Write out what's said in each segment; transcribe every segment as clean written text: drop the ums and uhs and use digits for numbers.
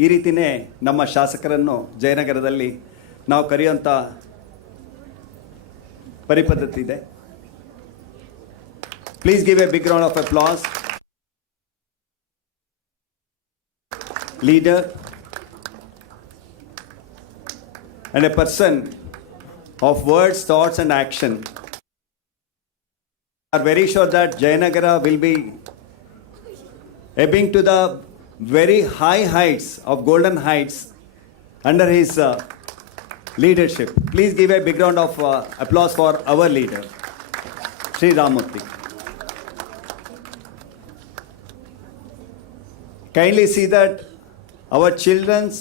ಈ ರೀತಿಯೇ ನಮ್ಮ ಶಾಸಕರನ್ನು ಜಯನಗರದಲ್ಲಿ ನಾವು ಕರೆಯುವಂಥ ಪರಿಪದ್ಧತಿ ಇದೆ. Please give a big round of applause. Leader and a person of words, thoughts and action. We are very sure that Jayanagara will be ebbing to the very high heights of golden heights under his leadership. Please give a big round of applause for our leader, Sri Ramurthy. Kindly see that our children's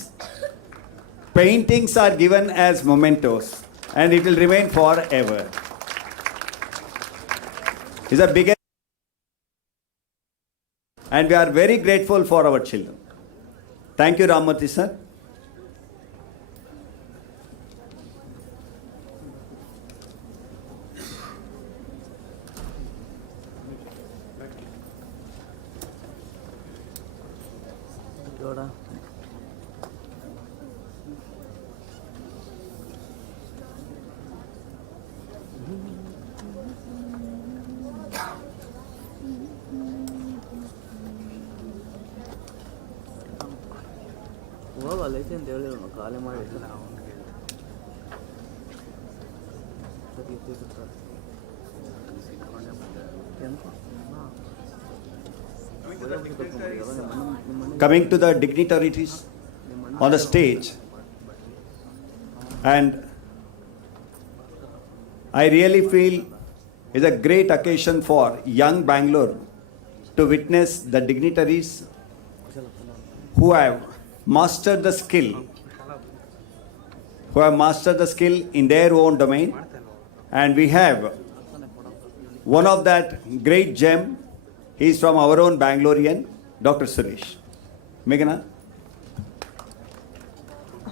paintings are given as mementos and it will remain forever. It's a big and we are very grateful for our children. Thank you, Ramurthy sir. Coming to the dignitaries on the stage, and I really feel it's a great occasion for young Bangalore to witness the dignitaries who have mastered the skill, in their own domain, and we have one of that great gem. He is from our own Bangalorean, Dr. Suresh. Meghana.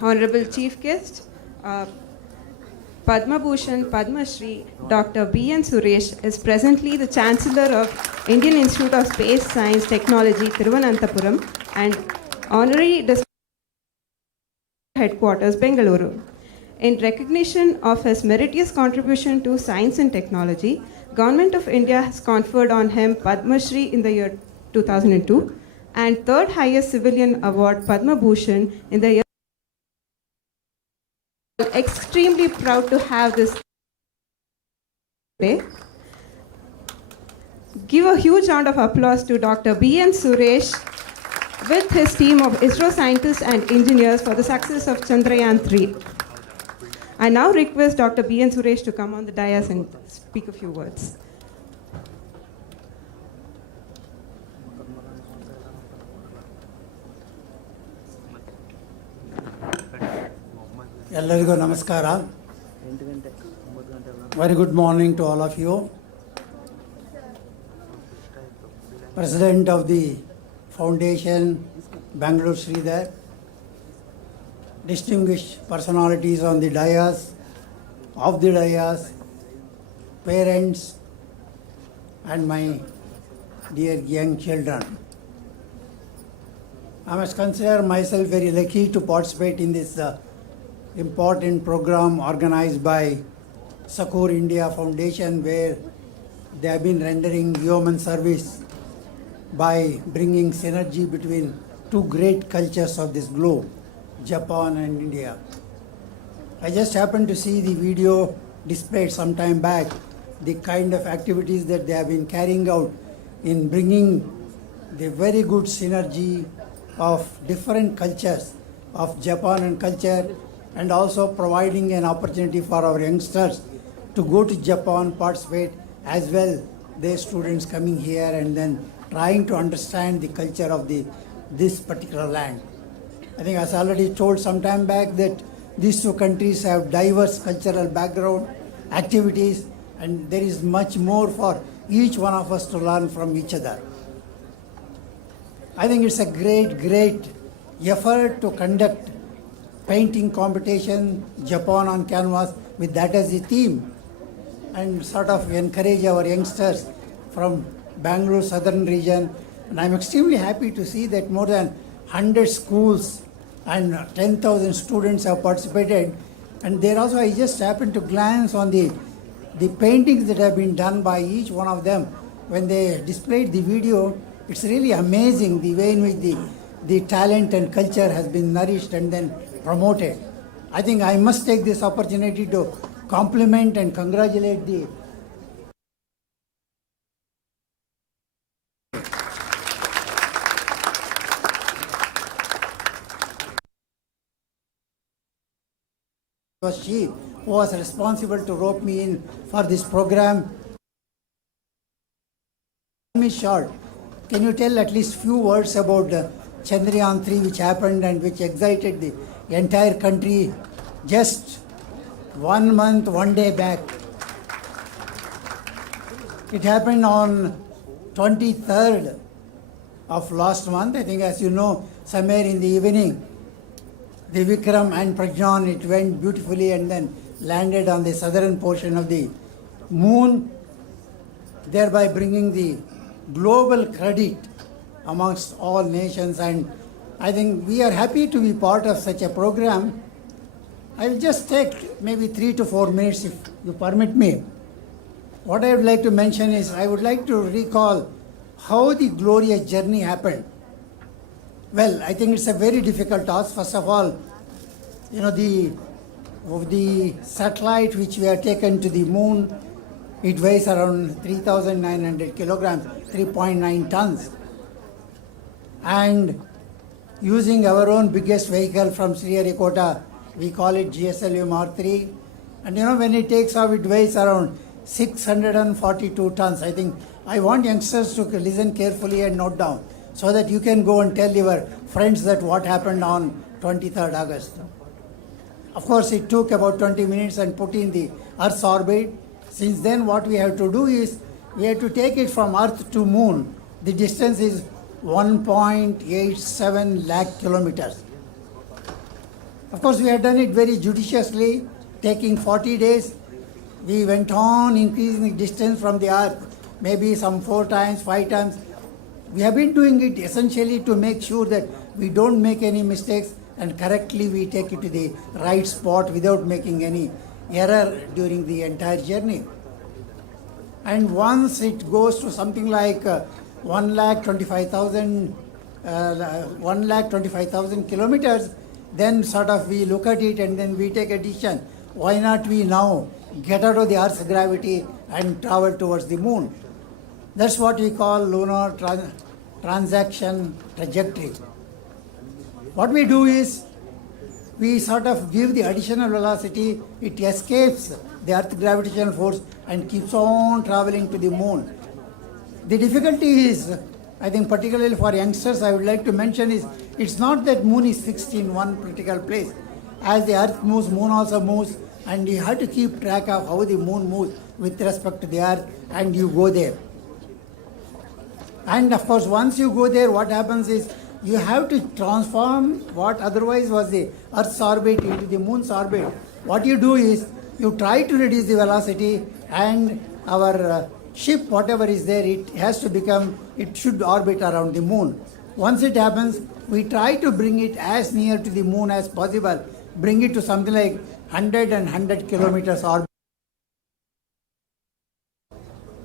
Honorable Chief Guest, Padma Bhushan Padma Shri Dr. B.N. Suresh is presently the Chancellor of Indian Institute of Space Science Technology, Thiruvananthapuram, and Honorary Headquarters, Bengaluru. In recognition of his meritorious contribution to science and technology, Government of India has conferred on him Padma Shri in the year 2002 and third highest civilian award Padma Bhushan in the year. Extremely proud to have this today. Give a huge round of applause to Dr. B.N. Suresh with his team of ISRO scientists and engineers for the success of Chandrayaan-3. I now request Dr. B.N. Suresh to come on the dais and speak a few words. ಎಲ್ಲರಿಗೂ ನಮಸ್ಕಾರ. Very good morning to all of you. President of the Foundation, Bangalore Sridhar, distinguished personalities on the dais, parents, and my dear young children. I must consider myself very lucky to participate in this important program organized by Sakuraa India Foundation, where they have been rendering human service by bringing synergy between two great cultures of this globe, Japan and India. I just happened to see the video displayed some time back, the kind of activities that they have been carrying out in bringing the very good synergy of different cultures of Japan and culture, and also providing an opportunity for our youngsters to go to Japan, participate as well, their students coming here and then trying to understand the culture of this particular land. I think as already told some time back that these two countries have diverse cultural background, activities, and there is much more for each one of us to learn from each other. I think it's a great effort to conduct painting competition, Japan on canvas, with that as the theme, and sort of encourage our youngsters from Bangalore southern region. And I'm extremely happy to see that more than 100 schools and 10,000 students have participated. And there also, I just happened to glance on the paintings that have been done by each one of them. When they displayed the video, it's really amazing the way in which the talent and culture has been nourished and then promoted. I think I must take this opportunity to compliment and congratulate the was she who was responsible to rope me in for this program. Miss Short, can you tell at least few words about Chandrayaan 3 which happened and which excited the entire country just 1 month, 1 day back? It happened on 23rd of last month. I think, as you know, somewhere in the evening, the Vikram and Prajnan, it went beautifully and then landed on the southern portion of the moon, thereby bringing the global credit amongst all nations. And I think we are happy to be part of such a program. I will just take maybe 3 to 4 minutes if you permit me. What I would like to mention is I would like to recall how the glorious journey happened. Well, I think it's a very difficult task. First of all, you know, the satellite which we have taken to the moon, it weighs around 3,900 kilograms, 3.9 tons. And using our own biggest vehicle from Sriharikota, we call it GSLV Mark III. And you know, when it takes off, it weighs around 642 tons. I think I want youngsters to listen carefully and note down, so that you can go and tell your friends that what happened on 23rd August. Of course, it took about 20 minutes and put in the Earth's orbit. Since then, what we have to do is, we have to take it from Earth to Moon. The distance is 1.87 lakh kilometers. Of course, we have done it very judiciously, taking 40 days. We went on increasing the distance from the Earth, maybe some 4 times, 5 times. We have been doing it essentially to make sure that we don't make any mistakes and correctly we take it to the right spot without making any error during the entire journey. And once it goes to something like 1,25,000 kilometers, then sort of we look at it and then we take a decision. Why not we now get out of the Earth's gravity and travel towards the moon? That's what we call lunar transaction trajectory. What we do is, we sort of give the additional velocity, it escapes the Earth gravitational force and keeps on traveling to the moon. The difficulty is, I think particularly for youngsters, I would like to mention is, it's not that moon is fixed in one critical place. As the Earth moves, moon also moves, and you have to keep track of how the moon moves with respect to the Earth, and you go there. And of course, once you go there, what happens is, you have to transform what otherwise was the Earth's orbit into the moon's orbit. What you do is, you try to reduce the velocity, and our ship, whatever is there, it should orbit around the moon. Once it happens, we try to bring it as near to the moon as possible, bring it to something like 100 kilometers orbit.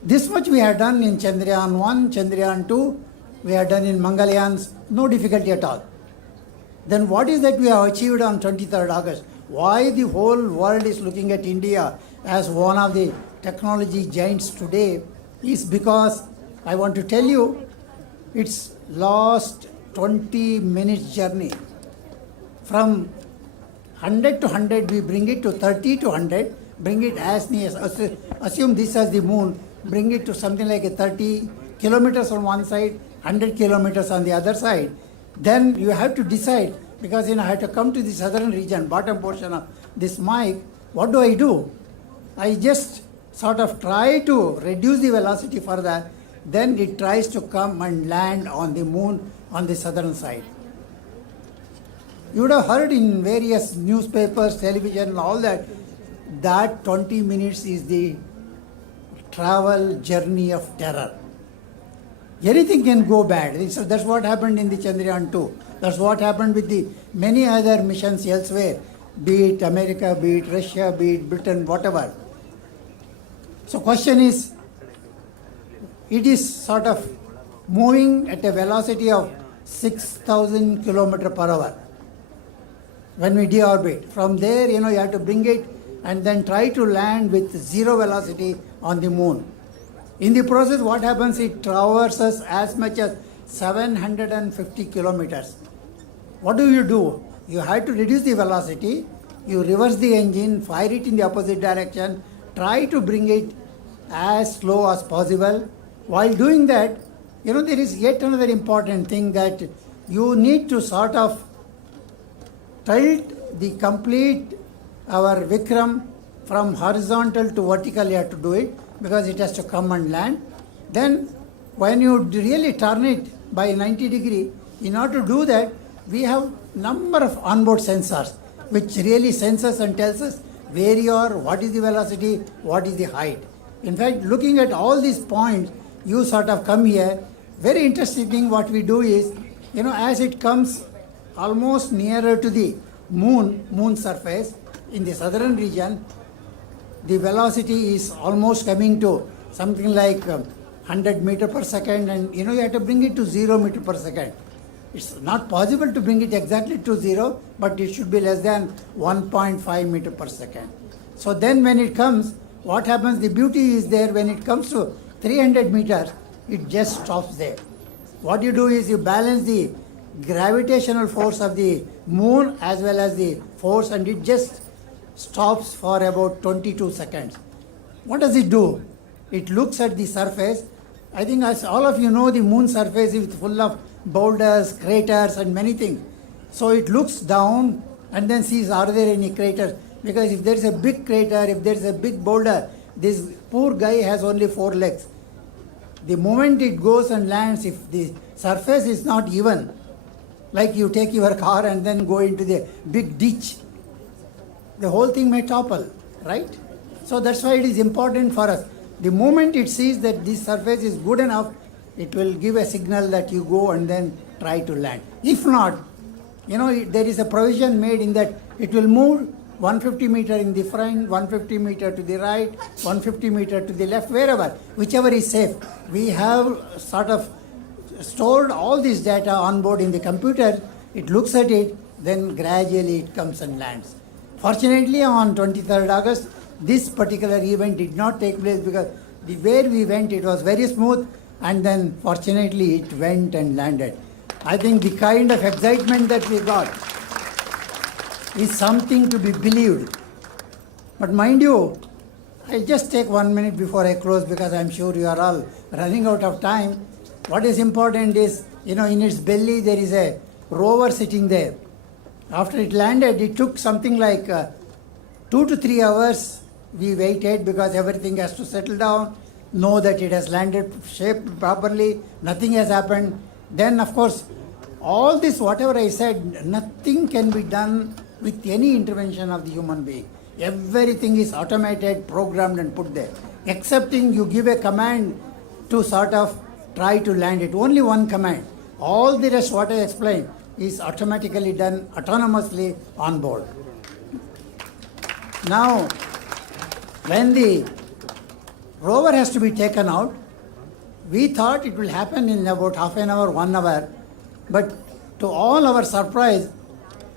This much we have done in Chandrayaan 1, Chandrayaan 2, we have done in Mangalyans, no difficulty at all. Then what is that we have achieved on 23rd August? Why the whole world is looking at India as one of the technology giants today is because, I want to tell you, it's last 20 minutes journey. From 100 to 100, we bring it to 30 to 100, bring it as near, assume this as the moon, bring it to something like a 30 kilometers on one side, 100 kilometers on the other side. Then you have to decide, because I have to come to the southern region, bottom portion of this mic. What do? I just sort of try to reduce the velocity further, then it tries to come and land on the moon on the southern side. You would have heard in various newspapers, television, all that 20 minutes is the travel journey of terror. Anything can go bad. So that's what happened in the Chandrayaan 2. That's what happened with the many other missions elsewhere, be it America, be it Russia, be it Britain, whatever. So question is, it is sort of moving at a velocity of 6,000 kilometers per hour when we deorbit. From there, you have to bring it and then try to land with zero velocity on the moon. In the process, what happens, it traverses as much as 750 kilometers. What do? You have to reduce the velocity, you reverse the engine, fire it in the opposite direction, try to bring it as slow as possible. While doing that, there is yet another important thing, that you need to sort of tilt the complete our Vikram from horizontal to vertical. You have to do it because it has to come and land. Then when you really turn it by 90 degree, in order to do that, we have number of onboard sensors which really senses and tells us where you are, what is the velocity, what is the height. In fact, looking at all these points, you sort of come here. Very interesting thing what we do is, as it comes almost nearer to the moon surface in the southern region, the velocity is almost coming to something like 100 meter per second, and you have to bring it to 0 meter per second. It's not possible to bring it exactly to 0, but it should be less than 1.5 meter per second. So then when it comes, what happens, the beauty is there, when it comes to 300 meters, it just stops there. What you do is you balance the gravitational force of the moon as well as the force, and it just stops for about 22 seconds. What does it do? It looks at the surface. I think, as all of you know, the moon surface is full of boulders, craters and many things. So it looks down and then sees, are there any craters? Because if there is a big crater, if there is a big boulder, this poor guy has only 4 legs. The moment it goes and lands, if the surface is not even, like you take your car and then go into the big ditch, the whole thing may topple, right? So that's why it is important for us. The moment it sees that this surface is good enough, it will give a signal that you go and then try to land. If not, there is a provision made in that it will move 150 meter in the front, 150 meter to the right, 150 meter to the left, wherever, whichever is safe. We have sort of stored all this data on board in the computer. It looks at it, then gradually it comes and lands. Fortunately, on 23rd August, this particular event did not take place because where we went, it was very smooth, and then fortunately it went and landed. I think the kind of excitement that we got is something to be believed. But mind you, I'll just take 1 minute before I close because I'm sure you are all running out of time. What is important is, in its belly there is a rover sitting there. After it landed, it took something like 2 to 3 hours. We waited because everything has to settle down, know that it has landed shaped properly, nothing has happened. Then, of course, all this, whatever I said, nothing can be done with any intervention of the human being. Everything is automated, programmed and put there. Excepting you give a command to sort of try to land it. Only one command. All the rest, what I explained, is automatically done autonomously on board. Now, when the rover has to be taken out, we thought it will happen in about half an hour, 1 hour. But to all our surprise,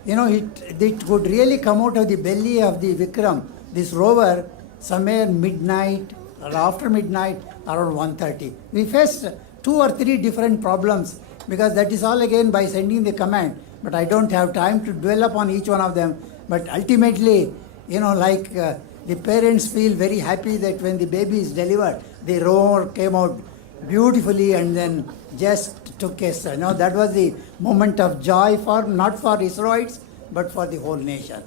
it would really come out of the belly of the Vikram, this rover, somewhere midnight or after midnight, around 1:30. We faced 2 or 3 different problems because that is all again by sending the command. But I don't have time to dwell upon each one of them. But ultimately, the parents feel very happy that when the baby is delivered, the rover came out beautifully and then just took a, that was the moment of joy for, not for Israelites, but for the whole nation.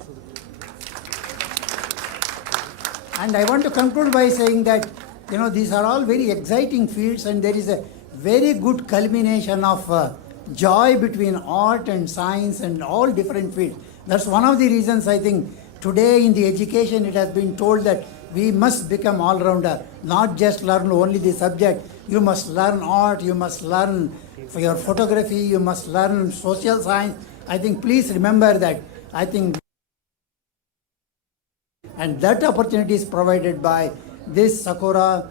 And I want to conclude by saying that, these are all very exciting fields, and there is a very good culmination of joy between art and science and all different fields. That's one of the reasons I think Today in the education it has been told that we must become all-rounder, not just learn only the subject. You must learn art, you must learn for your photography, you must learn social science. I think please remember that. I think and that opportunity is provided by this Sakuraa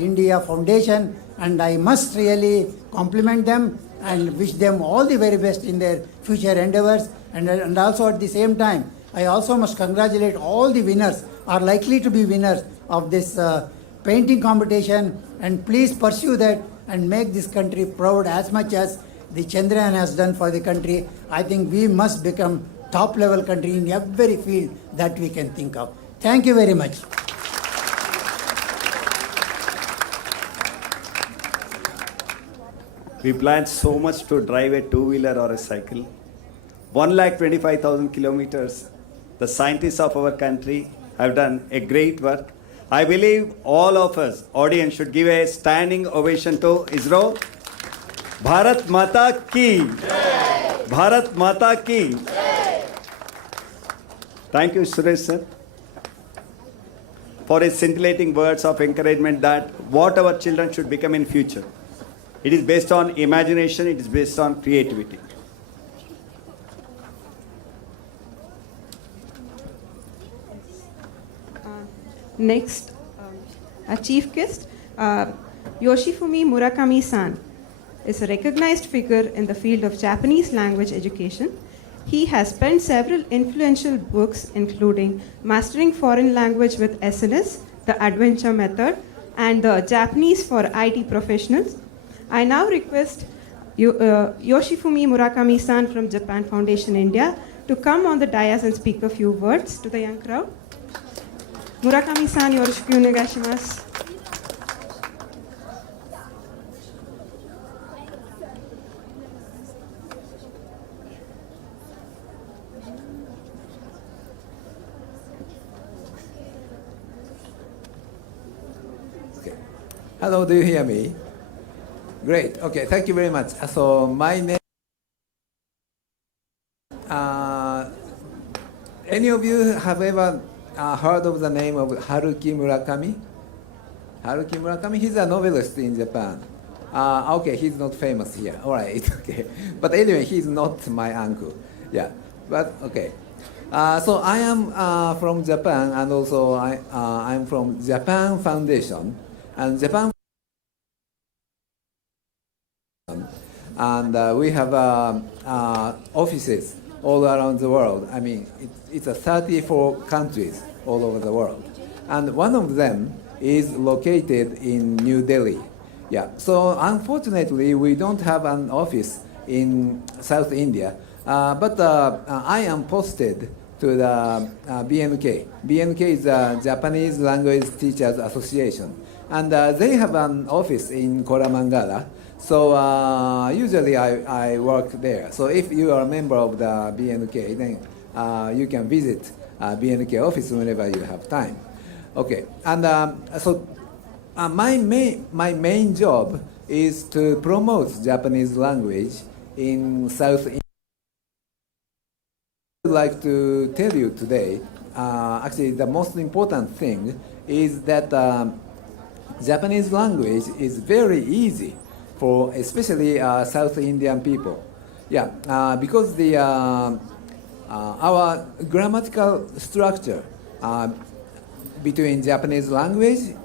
India Foundation, and I must really compliment them and wish them all the very best in their future endeavors. And also at the same time, I also must congratulate all the winners or likely to be winners of this painting competition, and please pursue that and make this country proud as much as the Chandrayaan has done for the country. I think we must become top level country in every field that we can think of. Thank you very much. We plan so much to drive a two-wheeler or a cycle. 125,000 kilometers. The scientists of our country have done a great work. I believe all of us, audience, should give a standing ovation to ISRO. Bharat Mata ki! Bharat Mata ki! Thank you, Suresh sir, for his scintillating words of encouragement that what our children should become in future. It is based on imagination, it is based on creativity. Next, our chief guest, Yoshifumi Murakami-san, is a recognized figure in the field of Japanese language education. He has penned several influential books, including Mastering Foreign Language with SNS, The Adventure Method, and The Japanese for IT Professionals. I now request Yoshifumi Murakami-san from Japan Foundation India to come on the dais and speak a few words to the young crowd. Murakami-san, yoroshiku onegaishimasu. Okay. Hello, do you hear me? Great. Okay, thank you very much. So my name. Any of you have ever heard of the name of Haruki Murakami? Haruki Murakami, he's a novelist in Japan. Okay, he's not famous here. All right, it's okay. But anyway, he's not my uncle. Yeah, but okay. So I am from Japan, and also I'm from Japan Foundation, and Japan. And we have offices all around the world. I mean, it's 34 countries all over the world. And one of them is located in New Delhi. Yeah, so unfortunately, we don't have an office in South India, but I am posted to the BNK. BNK is the Japanese Language Teachers Association, and they have an office in Koramangala. So usually I work there. So if you are a member of the BNK, then you can visit BNK office whenever you have time. Okay, and so my main job is to promote Japanese language in South India. I would like to tell you today, actually the most important thing is that Japanese language is very easy for especially South Indian people. Yeah, because the our grammatical structure between Japanese language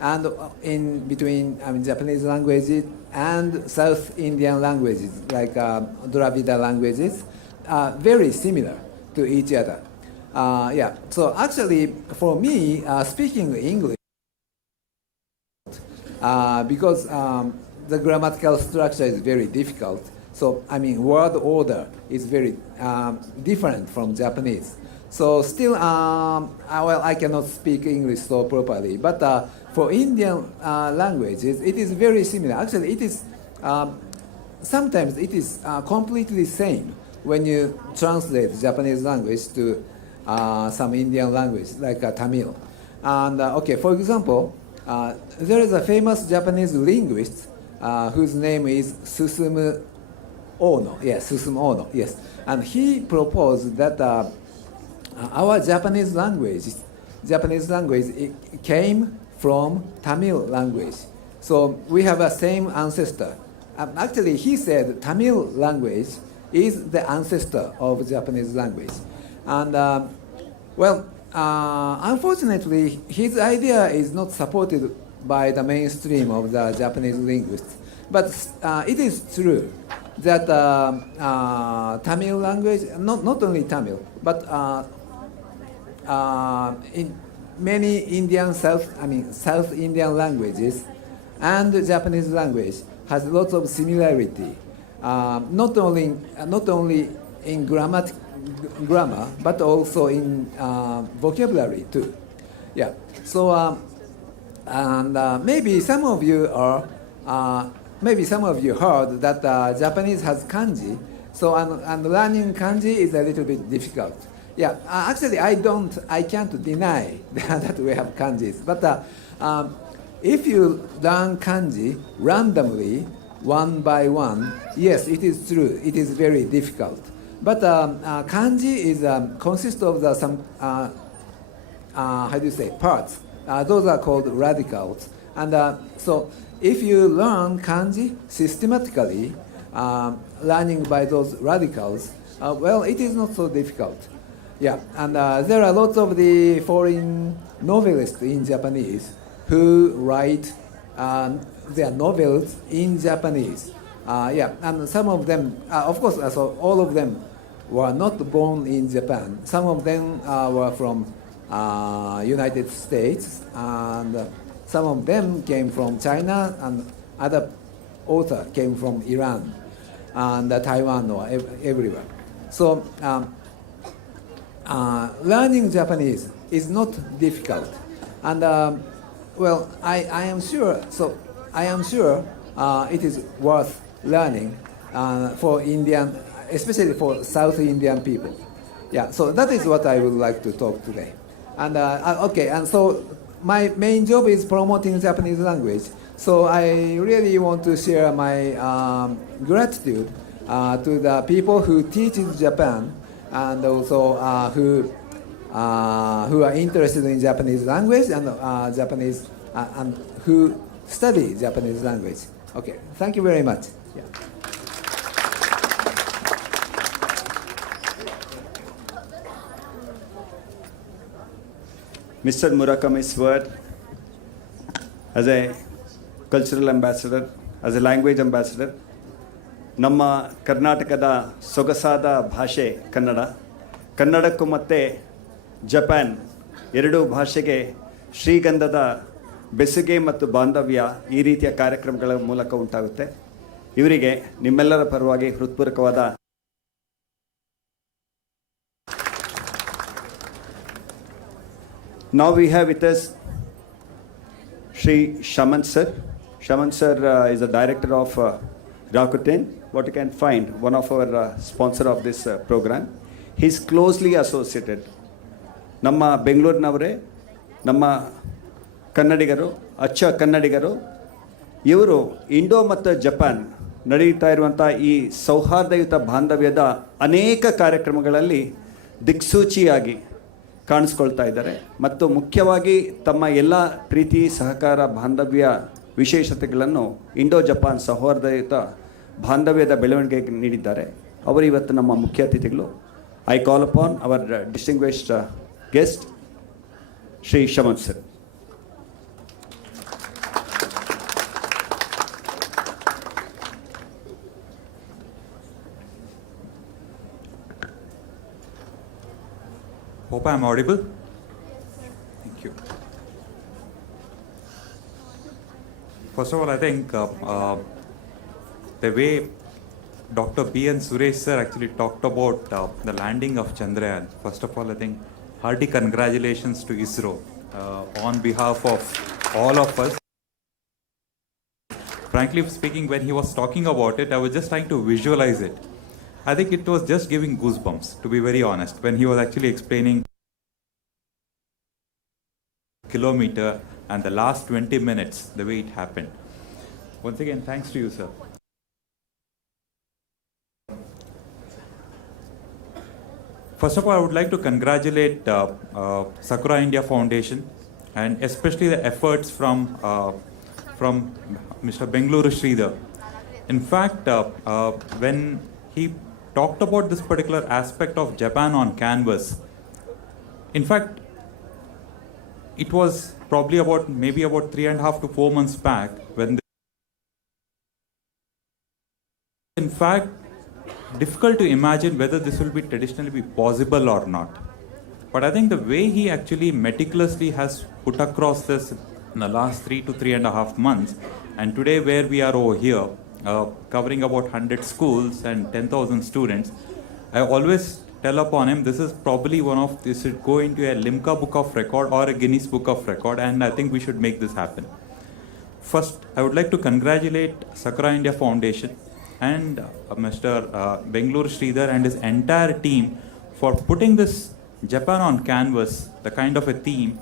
and in between Japanese languages and South Indian languages like Dravida languages are very similar to each other. Yeah, so actually for me speaking English because the grammatical structure is very difficult. So, I mean, word order is very different from Japanese. So still, well, I cannot speak English so properly. But for Indian languages, it is very similar. Actually, it is, sometimes it is completely same when you translate Japanese language to some Indian language, like Tamil. And, okay, for example, there is a famous Japanese linguist whose name is Susumu Ono. Yes, Susumu Ono. Yes, and he proposed that our Japanese language it came from Tamil language. So we have a same ancestor. Actually, he said Tamil language is the ancestor of Japanese language. And unfortunately, his idea is not supported by the mainstream of the Japanese linguists. But it is true that Tamil language, not only Tamil, but in many South Indian languages and the Japanese language has lots of similarity, not only in grammar, but also in vocabulary too. Yeah. So maybe some of you heard that Japanese has kanji. So and learning kanji is a little bit difficult. Yeah. Actually, I can't deny that we have kanjis, but if you learn kanji randomly, one by one, yes, it is true. It is very difficult. But kanji is consists of some how do you say parts? Those are called radicals. And so if you learn kanji systematically, learning by those radicals, well, it is not so difficult. Yeah, and there are lots of the foreign novelists in Japanese who write their novels in Japanese. Yeah, and some of them, of course, so all of them were not born in Japan. Some of them were from United States, and some of them came from China, and other author came from Iran and Taiwan or everywhere. So learning Japanese is not difficult, and well, I am sure. So I am sure it is worth learning for Indian, especially for South Indian people. Yeah. So that is what I would like to talk today. And okay. And so my main job is promoting Japanese language. So I really want to share my gratitude to the people who teach in Japan, and also who are interested in Japanese language and Japanese and who study Japanese language. Okay, thank you very much. Yeah. Mr. Murakami's word as a cultural ambassador, as a language ambassador, ನಮ್ಮ ಕರ್ನಾಟಕದ ಸೊಗಸಾದ ಭಾಷೆ ಕನ್ನಡಕ್ಕೂ ಮತ್ತು Japan ಎರಡೂ ಭಾಷೆಗೆ ಶ್ರೀಗಂಧದ ಬೆಸುಗೆ ಮತ್ತು ಬಾಂಧವ್ಯ ಈ ರೀತಿಯ ಕಾರ್ಯಕ್ರಮಗಳ ಮೂಲಕ ಉಂಟಾಗುತ್ತೆ. ಇವರಿಗೆ ನಿಮ್ಮೆಲ್ಲರ ಪರವಾಗಿ ಹೃತ್ಪೂರ್ವಕವಾದ Now we have with us Shri Shaman sir. Shaman sir is the director of Rakuten, what you can find, one of our sponsor of this program. He is closely associated. ನಮ್ಮ ಬೆಂಗಳೂರಿನವರೇ, ನಮ್ಮ ಕನ್ನಡಿಗರು, ಅಚ್ಚ ಕನ್ನಡಿಗರು, ಇವರು ಇಂಡೋ ಮತ್ತು Japan ನಡೆಯುತ್ತಾ ಇರುವಂಥ ಈ ಸೌಹಾರ್ದಯುತ ಬಾಂಧವ್ಯದ ಅನೇಕ ಕಾರ್ಯಕ್ರಮಗಳಲ್ಲಿ ದಿಕ್ಸೂಚಿಯಾಗಿ ಕಾಣಿಸ್ಕೊಳ್ತಾ ಇದ್ದಾರೆ. ಮತ್ತು ಮುಖ್ಯವಾಗಿ ತಮ್ಮ ಎಲ್ಲ ಪ್ರೀತಿ ಸಹಕಾರ ಬಾಂಧವ್ಯ ವಿಶೇಷತೆಗಳನ್ನು ಇಂಡೋ ಜಪಾನ್ ಸೌಹಾರ್ದಯುತ ಬಾಂಧವ್ಯದ ಬೆಳವಣಿಗೆಗೆ ನೀಡಿದ್ದಾರೆ. ಅವರು ಇವತ್ತು ನಮ್ಮ ಮುಖ್ಯ ಅತಿಥಿಗಳು. I call upon our distinguished guest Shri Shaman sir. Hope I am audible. Thank you. First of all, I think the way Dr. B. N. Suresh sir actually talked about the landing of Chandrayaan. First of all, I think hearty congratulations to ISRO on behalf of all of us. Frankly speaking, when he was talking about it, I was just trying to visualize it. I think it was just giving goosebumps, to be very honest, when he was actually explaining kilometer and the last 20 minutes, the way it happened. Once again, thanks to you, sir. First of all, I would like to congratulate Sakuraa India Foundation and especially the efforts from Mr. Bengaluru Sridhar. In fact, when he talked about this particular aspect of Japan on canvas, in fact, it was probably maybe about 3.5 to 4 months back when in fact difficult to imagine whether this will be traditionally be possible or not. But I think the way he actually meticulously has put across this in the last 3 to 3.5 months, and today where we are over here, covering about 100 schools and 10,000 students, I always tell upon him this is probably this should go into a Limca Book of Record or a Guinness Book of Record, and I think we should make this happen. First, I would like to congratulate Sakuraa India Foundation and Mr. Bengaluru Sridhar and his entire team for putting this Japan on canvas, the kind of a theme,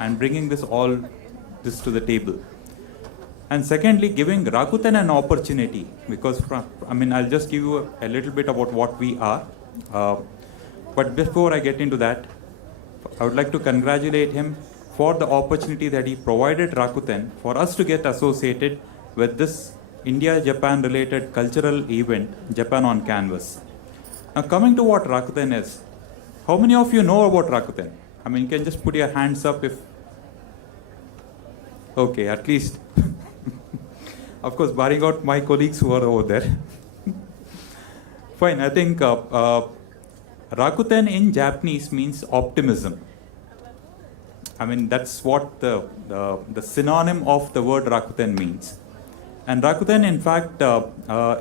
and bringing this to the table. And secondly, giving Rakuten an opportunity, because I'll just give you a little bit about what we are. But before I get into that, I would like to congratulate him for the opportunity that he provided Rakuten for us to get associated with this India-Japan related cultural event, Japan on Canvas. Now coming to what Rakuten is, how many of you know about Rakuten? You can just put your hands up if... Okay, at least. Of course, barring out my colleagues who are over there. Fine, I think Rakuten in Japanese means optimism. That's what the synonym of the word Rakuten means. And Rakuten, in fact,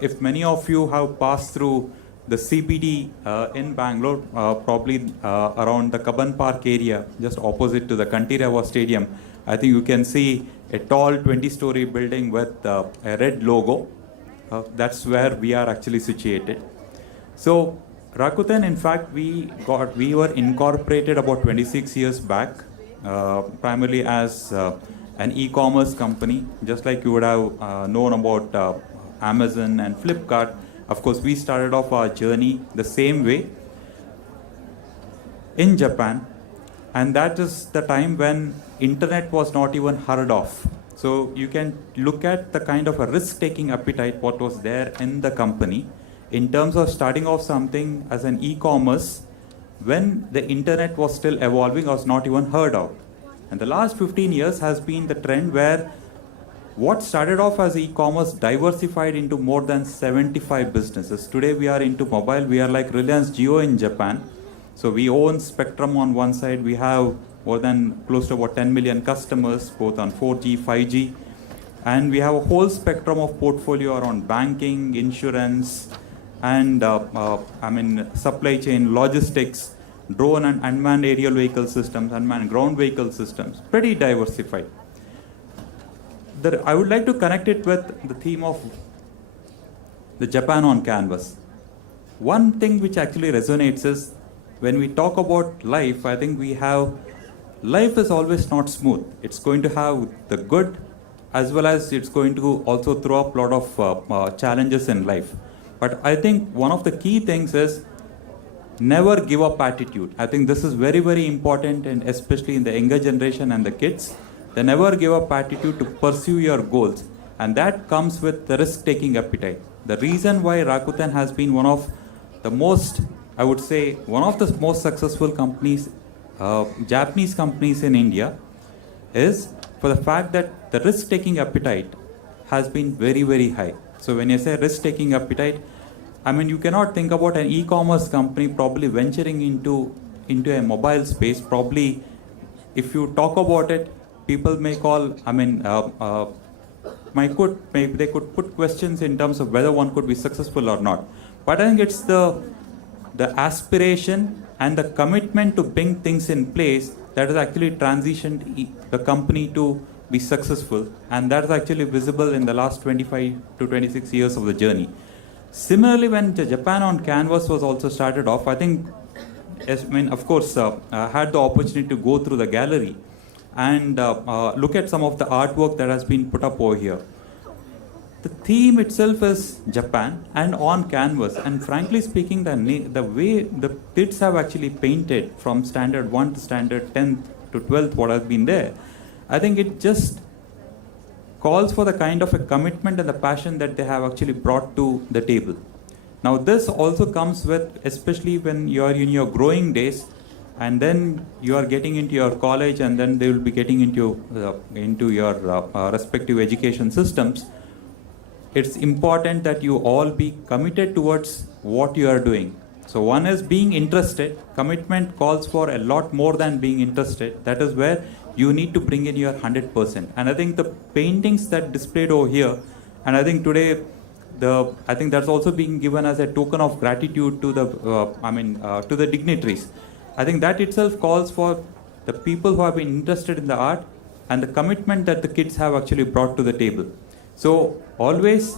if many of you have passed through the CBD in Bangalore, probably around the Kaban Park area, just opposite to the Kantirava Stadium, I think you can see a tall 20-story building with a red logo. That's where we are actually situated. So Rakuten, in fact, we were incorporated about 26 years back, primarily as an e-commerce company, just like you would have known about Amazon and Flipkart. Of course, we started off our journey the same way in Japan, and that is the time when internet was not even heard of. So you can look at the kind of a risk-taking appetite what was there in the company in terms of starting off something as an e-commerce when the internet was still evolving, was not even heard of. And the last 15 years has been the trend where what started off as e-commerce diversified into more than 75 businesses. Today we are into mobile. We are like Reliance Jio in Japan. So we own Spectrum on one side. We have more than close to about 10 million customers, both on 4G, 5G. And we have a whole spectrum of portfolio around banking, insurance, and supply chain, logistics, drone and unmanned aerial vehicle systems, unmanned ground vehicle systems, pretty diversified. I would like to connect it with the theme of the Japan on canvas. One thing which actually resonates is when we talk about life, I think life is always not smooth. It's going to have the good as well as it's going to also throw up a lot of challenges in life. But I think one of the key things is never give up attitude. I think this is very, very important, and especially in the younger generation and the kids. They never give up attitude to pursue your goals, and that comes with the risk-taking appetite. The reason why Rakuten has been one of the most, I would say, one of the most successful companies, Japanese companies in India, is for the fact that the risk-taking appetite has been very, very high. So when you say risk-taking appetite, you cannot think about an e-commerce company probably venturing into a mobile space. Probably, if you talk about it, people may call, they could put questions in terms of whether one could be successful or not. But I think it's the aspiration and the commitment to bring things in place that has actually transitioned the company to be successful, and that is actually visible in the last 25 to 26 years of the journey. Similarly, when the Japan on Canvas was also started off, I think, of course, I had the opportunity to go through the gallery and look at some of the artwork that has been put up over here. the theme itself is Japan and on canvas. And frankly speaking, the way the kids have actually painted from standard 1 to standard 10th to 12th, what has been there, I think it just calls for the kind of a commitment and the passion that they have actually brought to the table. Now, this also comes with, especially when you are in your growing days, and then you are getting into your college, and then they will be getting into your respective education systems. It's important that you all be committed towards what you are doing. So one is being interested. Commitment calls for a lot more than being interested. That is where you need to bring in your 100%. And I think the paintings that displayed over here, and I think today, I think that's also being given as a token of gratitude to to the dignitaries. I think that itself calls for the people who have been interested in the art and the commitment that the kids have actually brought to the table. So always,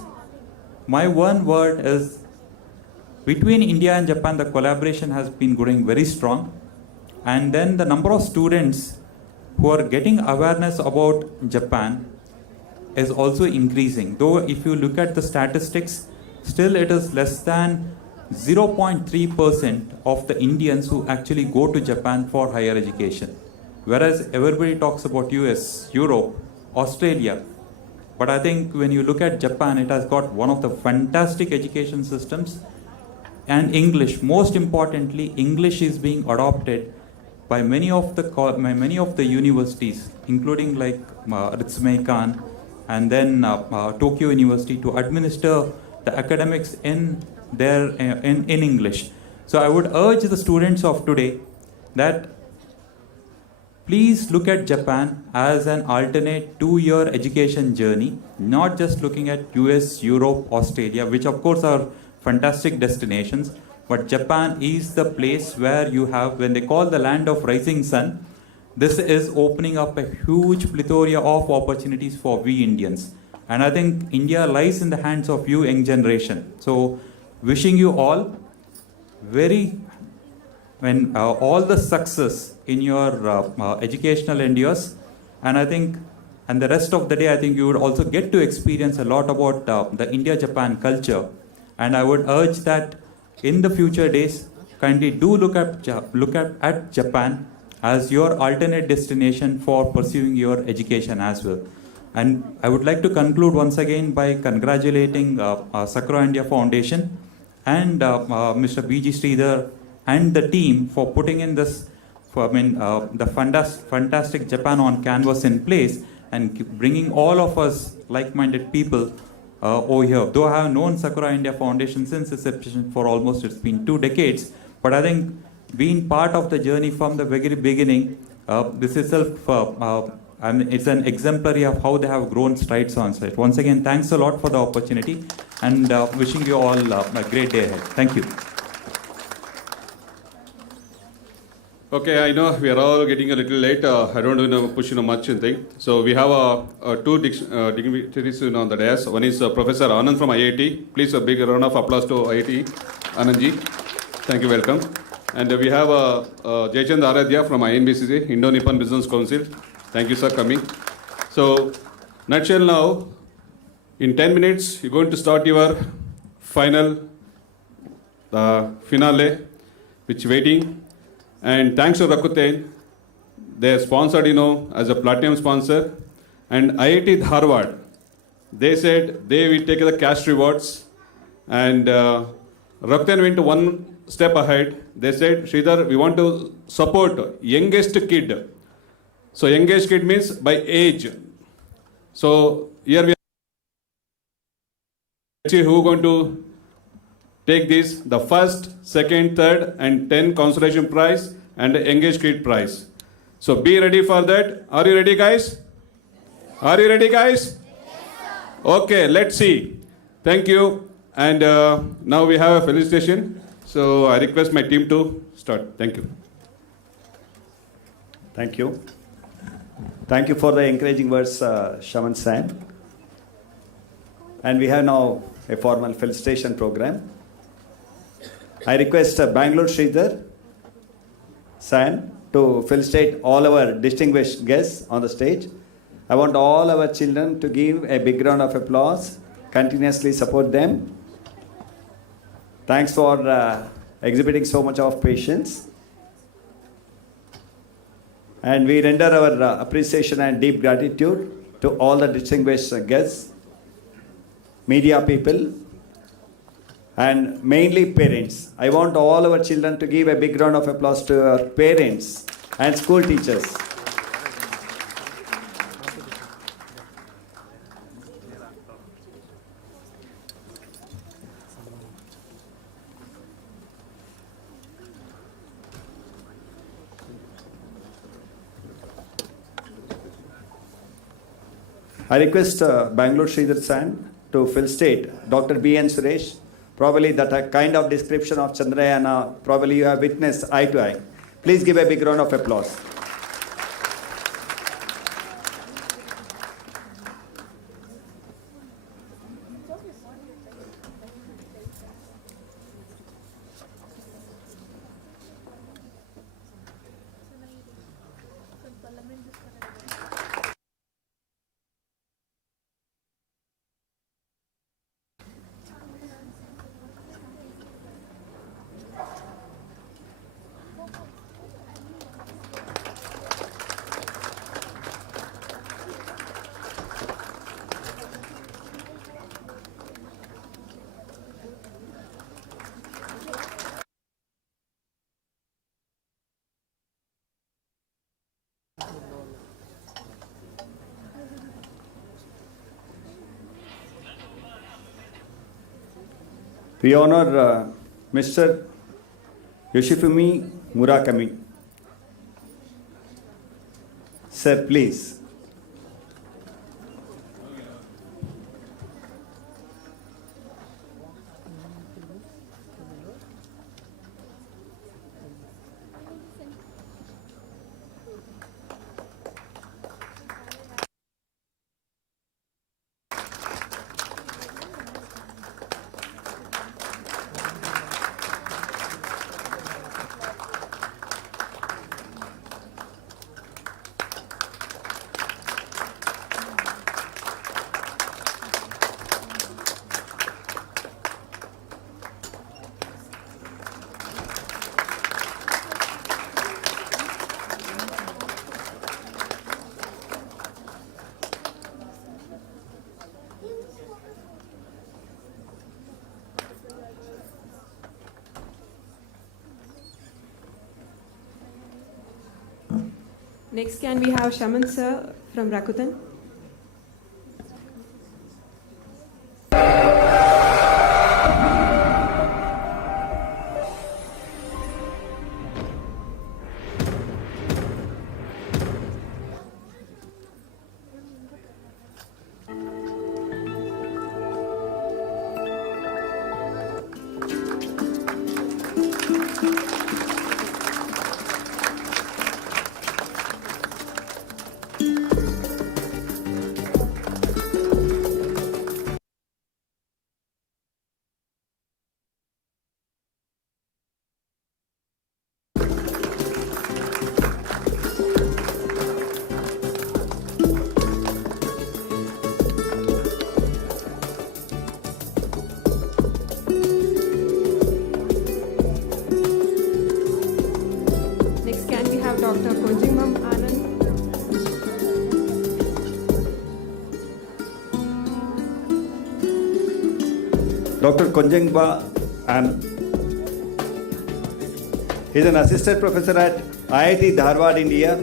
my one word is, between India and Japan, the collaboration has been growing very strong. And then the number of students who are getting awareness about Japan is also increasing. Though if you look at the statistics, still it is less than 0.3% of the Indians who actually go to Japan for higher education. Whereas everybody talks about US, Europe, Australia. But I think when you look at Japan, it has got one of the fantastic education systems. And English, most importantly, English is being adopted by many of the universities, including like Ritsumeikan and then Tokyo University, to administer the academics in English. So I would urge the students of today that please look at Japan as an alternate 2-year education journey, not just looking at US, Europe, Australia, which of course are fantastic destinations, but Japan is the place where you have, when they call the land of rising sun, this is opening up a huge plethora of opportunities for we Indians. And I think India lies in the hands of you young generation. So wishing you all all the success in your educational endeavors. And I think, and the rest of the day, I think you would also get to experience a lot about the India-Japan culture. And I would urge that in the future days, kindly do look at Japan as your alternate destination for pursuing your education as well. And I would like to conclude once again by congratulating Sakuraa India Foundation and Mr. B.G. Sridhar and the team for putting in this, the fantastic Japan on canvas in place and bringing all of us like-minded people over here. Though I have known Sakuraa India Foundation since its inception for almost, it's been 2 decades, but I think being part of the journey from the very beginning, this itself, it's an exemplary of how they have grown strides on site. Once again, thanks a lot for the opportunity, and wishing you all a great day ahead. Thank you. Okay, I know we are all getting a little late. I don't want to push much thing. So we have 2 dignitaries on the dais. One is Professor Anand from IIT. Please a big round of applause to IIT, Anandji. Thank you, welcome. And we have Jaychand Aradhya from INBCC, Indo-Nippon Business Council. Thank you, sir, coming. So, nutshell now, in 10 minutes, you're going to start your finale, which waiting. And thanks to Rakuten, they are sponsored, as a platinum sponsor. And IIT Dharwad, they said they will take the cash rewards. And Rakuten went one step ahead. They said, Sridhar, we want to support youngest kid. So youngest kid means by age. So here we are. Let's see who is going to take this, the first, second, third, and 10 consolation prize and the engaged kid prize. So be ready for that. Are you ready, guys? Are you ready, guys? Okay, let's see. Thank you. And now we have a felicitation. So I request my team to start. Thank you. Thank you. Thank you for the encouraging words, Shaman San. And we have now a formal felicitation program. I request Bangalore Sridhar San to felicitate all our distinguished guests on the stage. I want all our children to give a big round of applause continuously support them. Thanks for exhibiting so much of patience. And we render our appreciation and deep gratitude to all the distinguished guests, media people, and mainly parents. I want all our children to give a big round of applause to our parents and school teachers. I request Bangalore Sridhar San to fill state Dr. B.N. Suresh. Probably that a kind of description of Chandrayaan, probably you have witnessed eye to eye. Please give a big round of applause. We honor Mr. Yoshifumi Murakami. Sir, please. Next, can we have Shaman sir from Rakuten? Next, can we have Dr. Konjingam Anand? Dr. Konjingba Anand. He is an assistant professor at IIT Dharwad, India.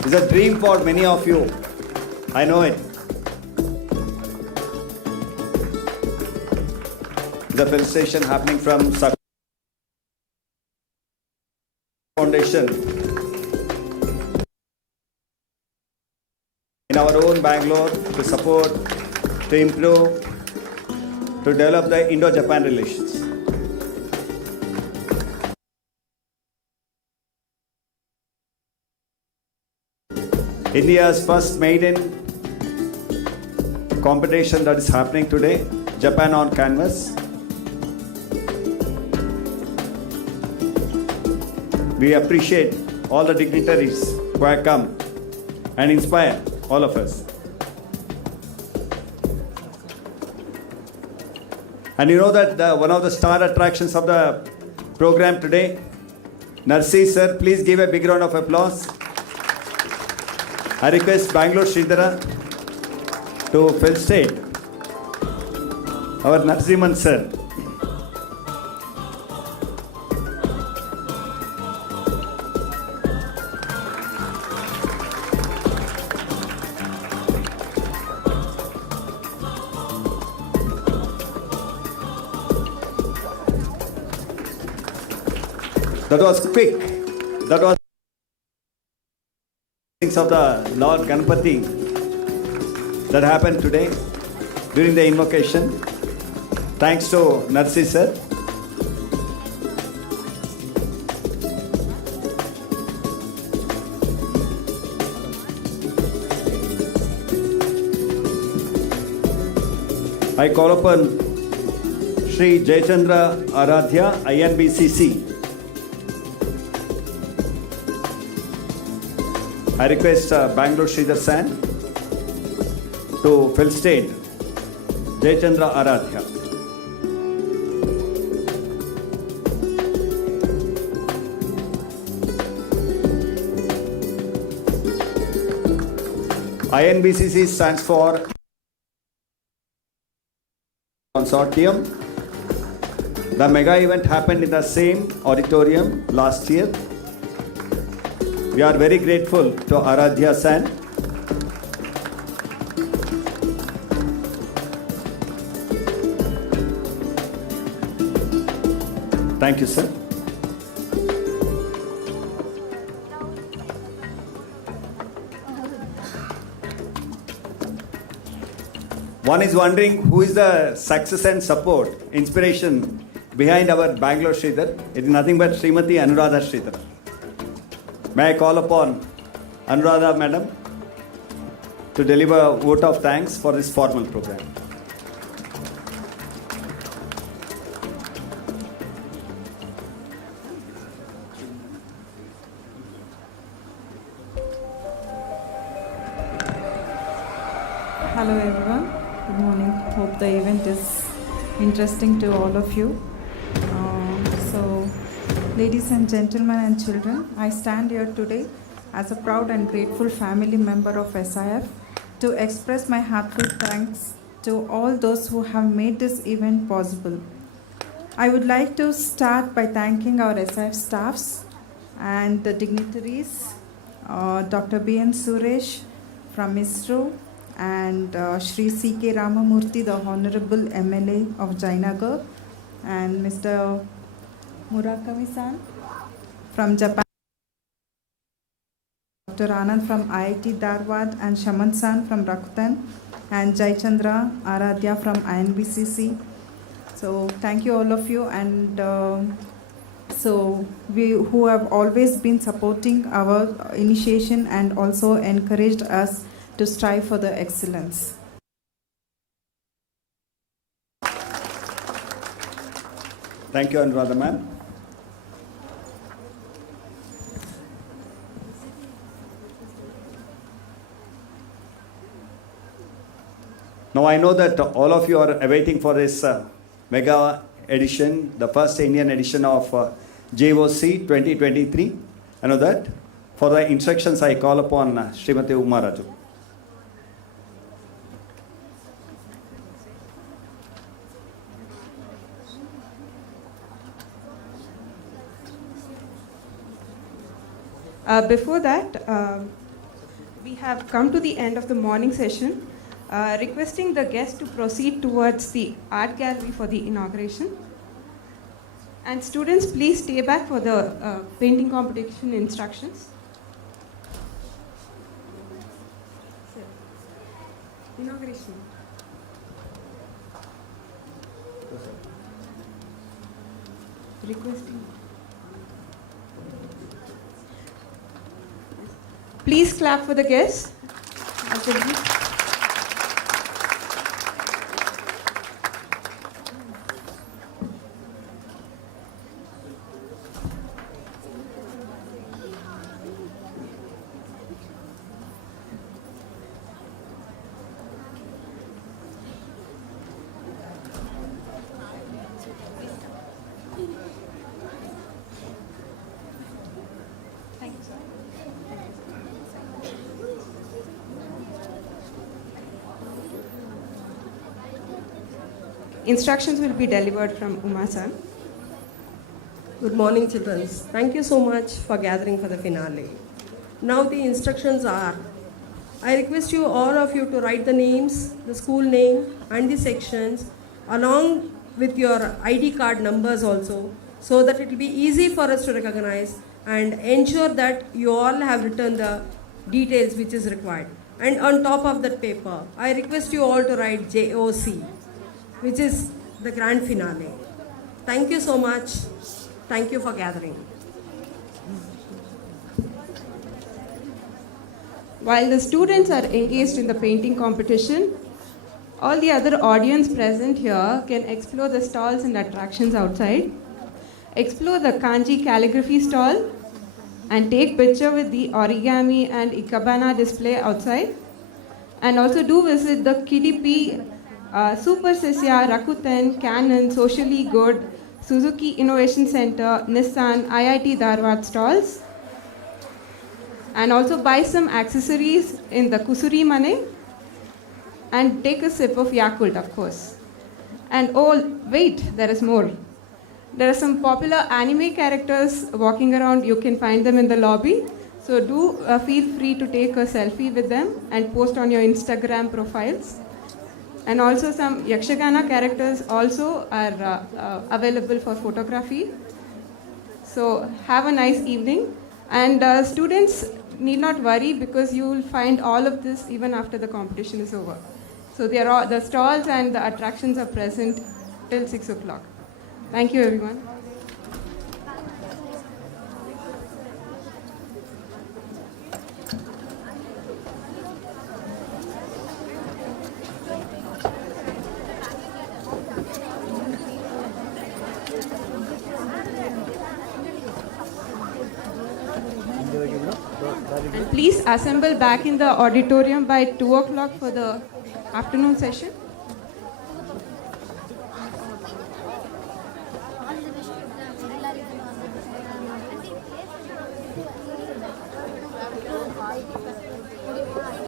It's a dream for many of you. I know it. The felicitation happening from Sakuraa Foundation in our own Bangalore to support, to improve, to develop the Indo-Japan relations. India's first maiden competition that is happening today, Japan on Canvas. We appreciate all the dignitaries who have come and inspire all of us. And you know that one of the star attractions of the program today, Narsi sir, please give a big round of applause. I request Bangalore Sridhara to fill state. Our Narsiman sir. That was quick. That was things of the Lord Ganpati that happened today during the invocation. Thanks to Narsi sir. I call upon Shri Jayachandra Aradhya, INBCC. I request Bangalore Sridhar San to fill state. Jayachandra Aradhya. INBCC stands for Consortium. The mega event happened in the same auditorium last year. We are very grateful to Aradhya San. Thank you, sir. One is wondering who is the success and support, inspiration behind our Bangalore Sridhar. It is nothing but Srimati Anuradha Sridhar. May I call upon Anuradha Madam to deliver a vote of thanks for this formal program. Hello everyone, good morning. Hope the event is interesting to all of you. Ladies and gentlemen and children, I stand here today as a proud and grateful family member of SIF to express my heartfelt thanks to all those who have made this event possible. I would like to start by thanking our SIF staffs and the dignitaries, Dr. B.N. Suresh from ISRO and Shri C.K. Ramamurthy, the Honorable MLA of Jayanagar, and Mr. Murakami-san from Japan, Dr. Anand from IIT Dharwad, and Shaman-san from Rakuten, and Jayachandra Aradhya from INBCC. So thank you all of you, and we who have always been supporting our initiation and also encouraged us to strive for the excellence. Thank you, Anuradha ma'am. Now I know that all of you are awaiting for this mega edition, the first Indian edition of JOC 2023. I know that. For the instructions, I call upon Srimati Uma Raju. Before that, we have come to the end of the morning session, requesting the guests to proceed towards the art gallery for the inauguration. And students, please stay back for the painting competition instructions. Inauguration. Requesting. Please clap for the guests. Instructions will be delivered from Uma-san. Good morning, children. Thank you so much for gathering for the finale. Now the instructions are, I request you all of you to write the names, the school name and the sections along with your ID card numbers also, so that it will be easy for us to recognize and ensure that you all have written the details which is required. And on top of that paper, I request you all to write JOC, which is the grand finale. Thank you so much. Thank you for gathering. While the students are engaged in the painting competition, all the other audience present here can explore the stalls and attractions outside. Explore the kanji calligraphy stall and take picture with the origami and ikebana display outside. And also do visit the KDP, Super Sisya, Rakuten, Canon, Socially Good, Suzuki Innovation Center, Nissan, IIT Dharwad stalls. And also buy some accessories in the Kusuri Mane and take a sip of Yakult, of course. And oh, wait, there is more. There are some popular anime characters walking around. You can find them in the lobby. So do feel free to take a selfie with them and post on your Instagram profiles. And also some Yakshagana characters also are available for photography. So have a nice evening. And students need not worry because you will find all of this even after the competition is over. So the stalls and the attractions are present till 6 o'clock. Thank you, everyone. And please assemble back in the auditorium by 2 o'clock for the afternoon session.